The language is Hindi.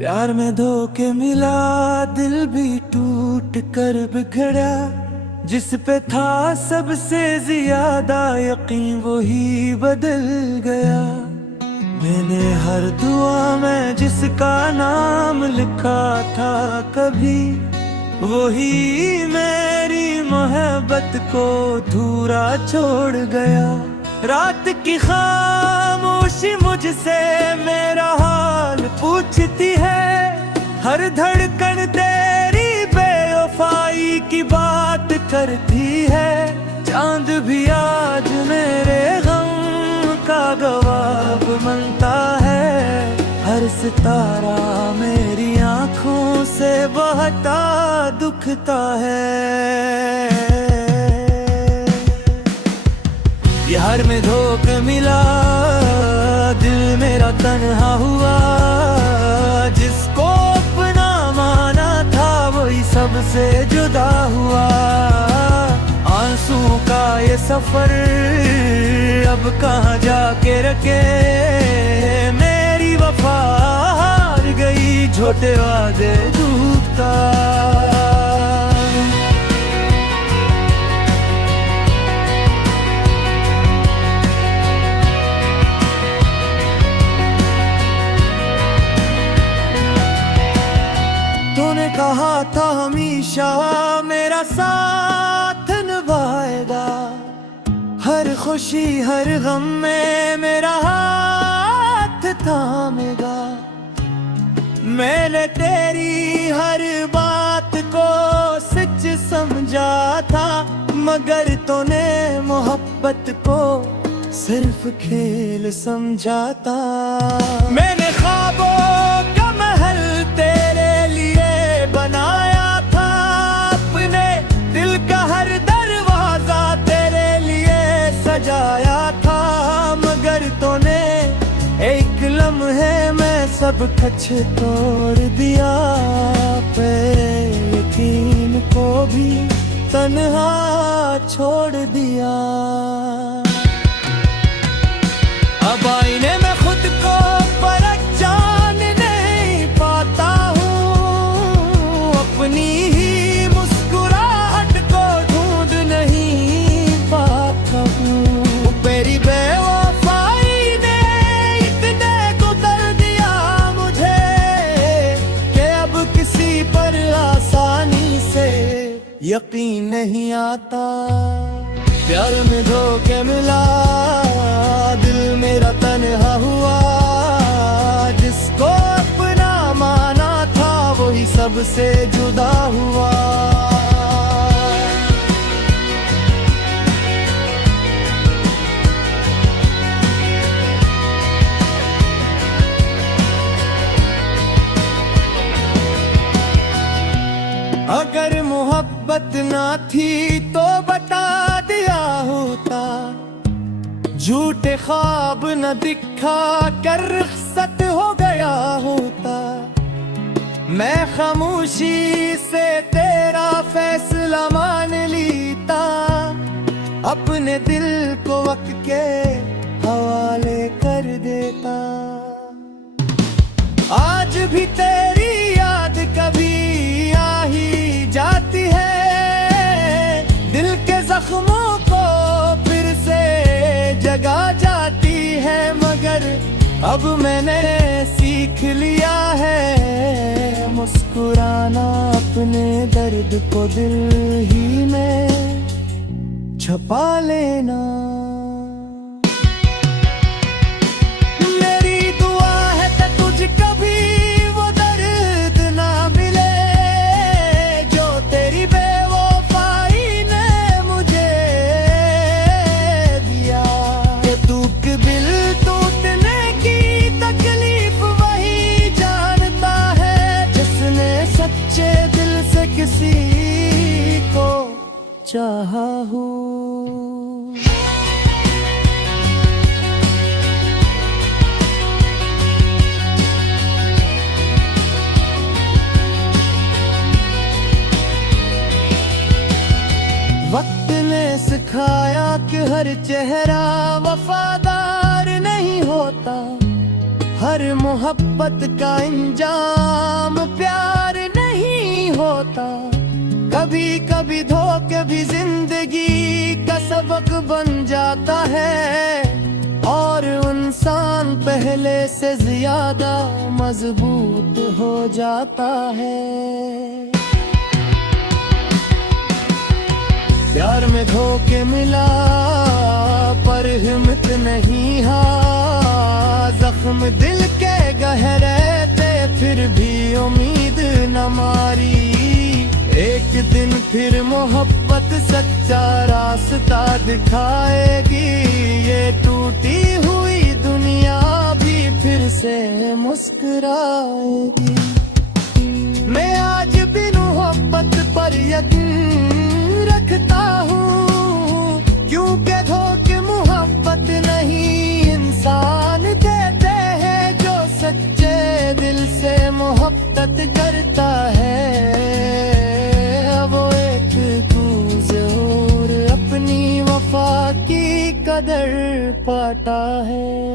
प्यार में धोखे मिला, दिल भी टूट कर बिखरा। जिस पे था सबसे ज्यादा यकीन वही बदल गया। मैंने हर दुआ में जिसका नाम लिखा था कभी, वही मेरी मोहब्बत को धूरा छोड़ गया। रात की खामोशी मुझसे मेरा हाल पूछती है, हर धड़कन तेरी बेवफाई की बात करती है। चांद भी आज मेरे गम का गवाह बनता है, हर सितारा मेरी आंखों से बहता दुखता है। यार में धोखा मिला, दिल मेरा तन्हा हुआ। जिसको अपना माना था वही सबसे जुदा हुआ। आंसू का ये सफर अब कहाँ जाके रखे, मेरी वफा हार गई झूठे वादे डूबता। तूने कहा था हमेशा मेरा साथ निभाएगा, हर खुशी हर गम में मेरा हाथ थामेगा। मैंने तेरी हर बात को सच समझा था, मगर तूने मोहब्बत को सिर्फ खेल समझा था। मैंने ख्वाबों का महल तेरे लिए बनाया था, अपने दिल का हर दरवाजा तेरे लिए सजाया था। मगर तूने एक लम्हे में सब कुछ तोड़ दिया, पे यकीन को भी तन्हा छोड़ दिया। अब आईने में खुद को पहचान नहीं पाता हूँ, अपनी ही मुस्कुराहट को ढूंढ नहीं पाता हूँ। मेरी बेवफाई ने इतने को दर्द दिया मुझे, कि अब किसी पर आसानी से यकीन नहीं आता। प्यार में धोखे मिला, दिल मेरा तन्हा हुआ। जिसको अपना माना था वही सबसे जुदा हुआ। अगर मोहब्बत ना थी तो बता दिया होता, झूठे ख्वाब न दिखा कर रुखसत हो गया होता। मैं खामोशी से तेरा फैसला मान लेता, अपने दिल को वक्त के हवाले कर देता। आज भी तेरी याद कभी आ ही जाती है, दिल के जख्मों को फिर से जगा जाती है। मगर अब मैंने सीख लिया है, मुस्कुराना अपने दर्द को दिल ही में छुपा लेना। मेरी दुआ है कि तुझ कभी वो दर्द ना मिले, जो तेरी बेवफाई ने मुझे दिया। कि तू कबिल टूटने की तकलीफ वही जानता है, जिसने सच्चे दिल से किसी को चाहा हो। वक्त ने सिखाया कि हर चेहरा वफादार नहीं होता, हर मोहब्बत का इंजाम प्यार नहीं होता। कभी कभी धोखे भी जिंदगी का सबक बन जाता है, और इंसान पहले से ज्यादा मजबूत हो जाता है। प्यार में धोखे मिला पर हिम्मत नहीं हार, जख्म दिल के गहरे थे फिर भी उम्मीद न मारी। एक दिन फिर मोहब्बत सच्चा रास्ता दिखाएगी, ये टूटी हुई दुनिया भी फिर से मुस्कुराएगी। मैं आज भी मोहब्बत पर यकीन रखता हूँ, क्योंकि धोखे मोहब्बत नहीं इंसान देते हैं। जो सच्चे दिल से मोहब्बत करता है वो एक दूजे और अपनी वफा की कदर पाता है।